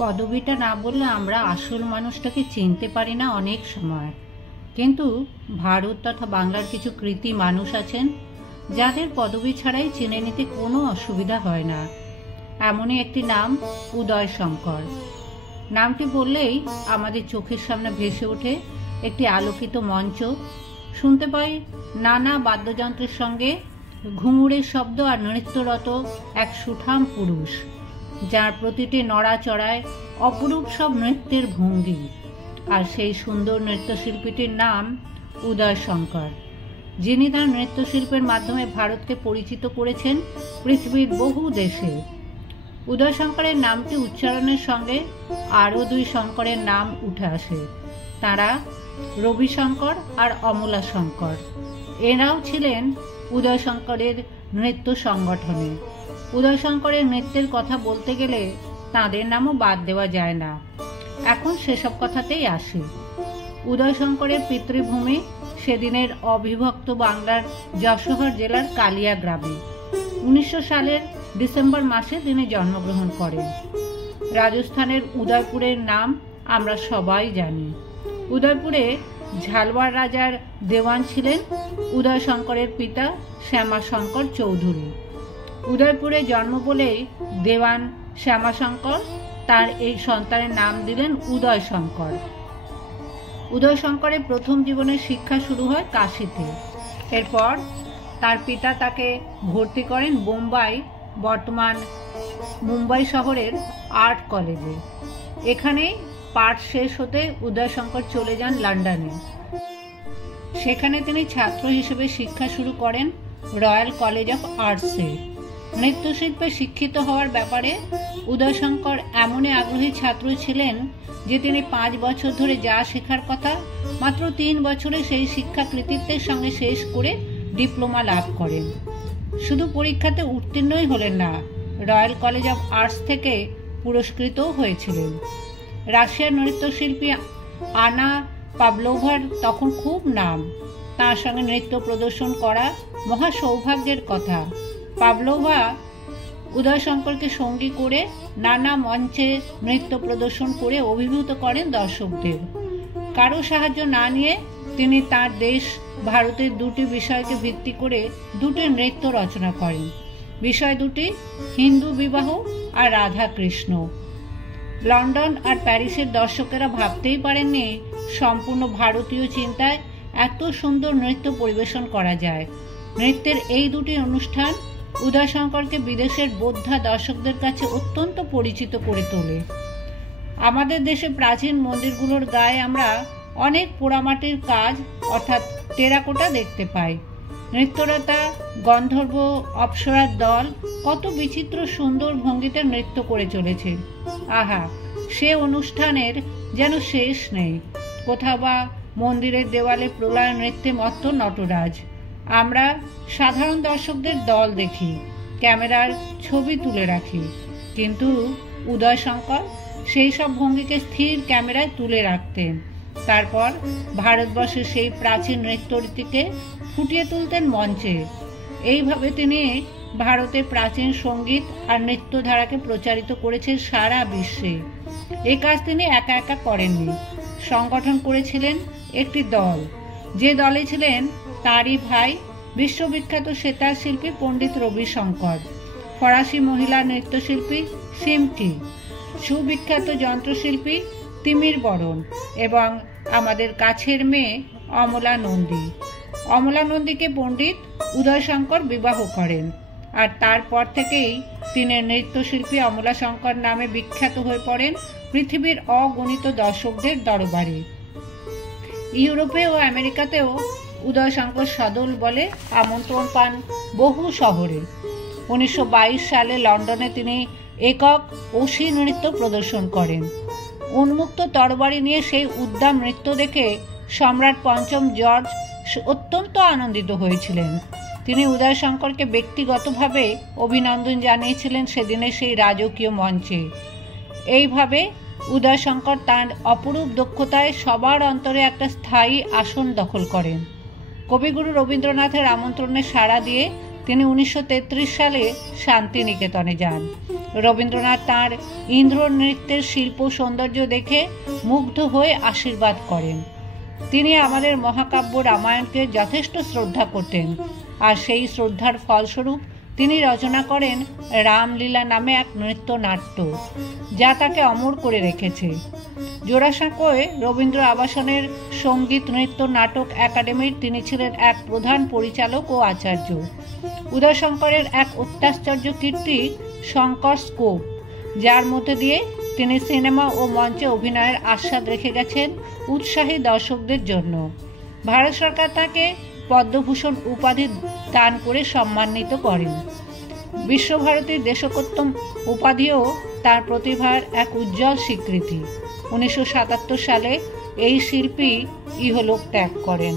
পদবিটা না বললে আমরা আসল মানুষটাকে চিনতে পারি না অনেক সময়। কিন্তু ভারত তথা বাংলার কিছু কৃতি মানুষ আছেন যাদের পদবি ছাড়াই চিনে নিতে কোনো অসুবিধা হয় না। এমনই একটি নাম উদয়শঙ্কর। নামটি বললেই আমাদের চোখের সামনে ভেসে ওঠে একটি আলোকিত মঞ্চ, শুনতে পাই নানা বাদ্যযন্ত্রের সঙ্গে ঘুঙুরের শব্দ আর নৃত্যরত এক সুঠাম পুরুষ, যার প্রতিটি নড়াচড়ায় অপরূপ সব নৃত্যের ভঙ্গি। আর সেই সুন্দর নৃত্যশিল্পীটির নাম উদয়শঙ্কর, যিনি তার নৃত্যশিল্পের মাধ্যমে ভারতকে পরিচিত করেছেন পৃথিবীর বহু দেশে। উদয়শঙ্করের নামটি উচ্চারণের সঙ্গে আরও দুই শঙ্করের নাম উঠে আসে, তারা রবিশঙ্কর আর অমলাশঙ্কর। এরাও ছিলেন উদয়শঙ্করের নৃত্য সংগঠনে। উদয়শঙ্করের নৃত্যের কথা বলতে গেলে তাঁদের নামও বাদ দেওয়া যায় না। এখন সেসব কথাতেই আসি। উদয়শঙ্করের পিতৃভূমি সেদিনের অবিভক্ত বাংলার যশোহর জেলার কালিয়া গ্রামে। 1900 সালের ডিসেম্বর মাসে তিনি জন্মগ্রহণ করেন। রাজস্থানের উদয়পুরের নাম আমরা সবাই জানি। উদয়পুরে ঝালওয়ার রাজার দেওয়ান ছিলেন উদয়শঙ্করের পিতা শ্যামাশঙ্কর চৌধুরী। উদয়পুরে জন্ম বলেই দেওয়ান শ্যামাশঙ্কর তার এই সন্তানের নাম দিলেন উদয়শঙ্কর। উদয়শঙ্করের প্রথম জীবনের শিক্ষা শুরু হয় কাশীতে। এরপর তার পিতা তাকে ভর্তি করেন বোম্বাই, বর্তমান মুম্বাই শহরের আর্ট কলেজে। এখানেই পাঠ শেষ হতে উদয়শঙ্কর চলে যান লন্ডনে। সেখানে তিনি ছাত্র হিসেবে শিক্ষা শুরু করেন রয়্যাল কলেজ অফ আর্টসে। নৃত্যশিল্পে শিক্ষিত হওয়ার ব্যাপারে উদয়শঙ্কর এমনই আগ্রহী ছাত্র ছিলেন যে তিনি 5 বছর ধরে যা শেখার কথা মাত্র 3 বছরে সেই শিক্ষা কৃতিত্বের সঙ্গে শেষ করে ডিপ্লোমা লাভ করেন। শুধু পরীক্ষাতে উত্তীর্ণই হলেন না, রয়্যাল কলেজ অফ আর্টস থেকে পুরস্কৃতও হয়েছিলেন। রাশিয়ার নৃত্যশিল্পী আনা পাভলোভার তখন খুব নাম। তার সঙ্গে নৃত্য প্রদর্শন করা মহা সৌভাগ্যের কথা। পাভলোভা উদয়শঙ্করকে সঙ্গী করে নানা মঞ্চে নৃত্য প্রদর্শন করে অভিভূত করেন দর্শকদের। কারো সাহায্য না নিয়ে তিনি তার দেশ ভারতের 2টি বিষয়কে ভিত্তি করে 2টি নৃত্য রচনা করেন। বিষয় 2টি হিন্দু বিবাহ আর রাধা কৃষ্ণ। লন্ডন আর প্যারিসের দর্শকেরা ভাবতেই পারেননি সম্পূর্ণ ভারতীয় চিন্তায় এত সুন্দর নৃত্য পরিবেশন করা যায়। নৃত্যের এই 2টি অনুষ্ঠান উদয়শঙ্করকে বিদেশের বোদ্ধা দর্শকদের কাছে অত্যন্ত পরিচিত করে তোলে। আমাদের দেশে প্রাচীন মন্দিরগুলোর গায়ে আমরা অনেক পোড়ামাটির কাজ অর্থাৎ টেরাকোটা দেখতে পাই। নৃত্যরতা গন্ধর্ব অপ্সরার দল কত বিচিত্র সুন্দর ভঙ্গিতে নৃত্য করে চলেছে। আহা, সে অনুষ্ঠানের যেন শেষ নেই। কোথাও বা মন্দিরের দেওয়ালে প্রলয় নৃত্যে মত্ত নটরাজ। আমরা সাধারণ দর্শকদের দল দেখি, ক্যামেরার ছবি তুলে রাখি, কিন্তু উদয়শঙ্কর সেই সব ভঙ্গিকে স্থির ক্যামেরায় তুলে রাখতেন। তারপর ভারতবর্ষের সেই প্রাচীন নৃত্যরীতিকে ফুটিয়ে তুলতেন মঞ্চে। এইভাবে তিনি ভারতের প্রাচীন সঙ্গীত আর নৃত্যধারাকে প্রচারিত করেছেন সারা বিশ্বে। এই কাজ তিনি একা একা করেননি, সংগঠন করেছিলেন একটি দল। যে দলে ছিলেন তারই ভাই বিশ্ববিখ্যাত সেতার শিল্পী পণ্ডিত রবিশঙ্কর, ফরাসি মহিলা নৃত্যশিল্পী সিমটি, সুবিখ্যাত যন্ত্রশিল্পী তিমির বরণ এবং আমাদের কাছের মেয়ে অমলা নন্দী। অমলা নন্দীকে পণ্ডিত উদয়শঙ্কর বিবাহ করেন, আর তারপর থেকেই তিনি নৃত্যশিল্পী অমলাশঙ্কর নামে বিখ্যাত হয়ে পড়েন পৃথিবীর অগণিত দর্শকদের দরবারে। ইউরোপে ও আমেরিকাতেও উদয়শঙ্কর সদল বলে আমন্ত্রণ পান বহু শহরে। 1922 সালে লন্ডনে তিনি একক অসি নৃত্য প্রদর্শন করেন। উন্মুক্ত তরবারি নিয়ে সেই উদ্দাম নৃত্য দেখে সম্রাট পঞ্চম জর্জ অত্যন্ত আনন্দিত হয়েছিলেন। তিনি উদয়শঙ্করকে ব্যক্তিগতভাবে অভিনন্দন জানিয়েছিলেন সেদিনের সেই রাজকীয় মঞ্চে। এইভাবে উদয়শঙ্কর তাঁর অপরূপ দক্ষতায় সবার অন্তরে একটা স্থায়ী আসন দখল করেন। কবিগুরু রবীন্দ্রনাথের আমন্ত্রণে সাড়া দিয়ে তিনি 1933 সালে শান্তিনিকেতনে যান। রবীন্দ্রনাথ তাঁর ইন্দ্রনৃত্যের শিল্প সৌন্দর্য দেখে মুগ্ধ হয়ে আশীর্বাদ করেন। তিনি আমাদের মহাকাব্য রামায়ণকে যথেষ্ট শ্রদ্ধা করতেন, আর সেই শ্রদ্ধার ফলস্বরূপ তিনি রচনা করেন রামলীলা নামে এক নৃত্যনাট্য, যা তাকে অমর করে রেখেছে। জোড়াসাঁকোয় রবীন্দ্র আবাসনের সঙ্গীত নৃত্য নাটক একাডেমির তিনি ছিলেন এক প্রধান পরিচালক ও আচার্য। উদয়শঙ্করের এক অত্যাশ্চর্য কীর্তি শঙ্কর স্কোপ, যার মধ্যে দিয়ে তিনি সিনেমা ও মঞ্চে অভিনয়ের আস্বাদ রেখে গেছেন উৎসাহী দর্শকদের জন্য। ভারত সরকার তাকে পদ্মভূষণ উপাধি দান করে সম্মানিত করেন। বিশ্বভারতীর দেশোত্তম উপাধিও তার প্রতিভার এক উজ্জ্বল স্বীকৃতি। 1977 সালে এই শিল্পী ইহলোক ত্যাগ করেন।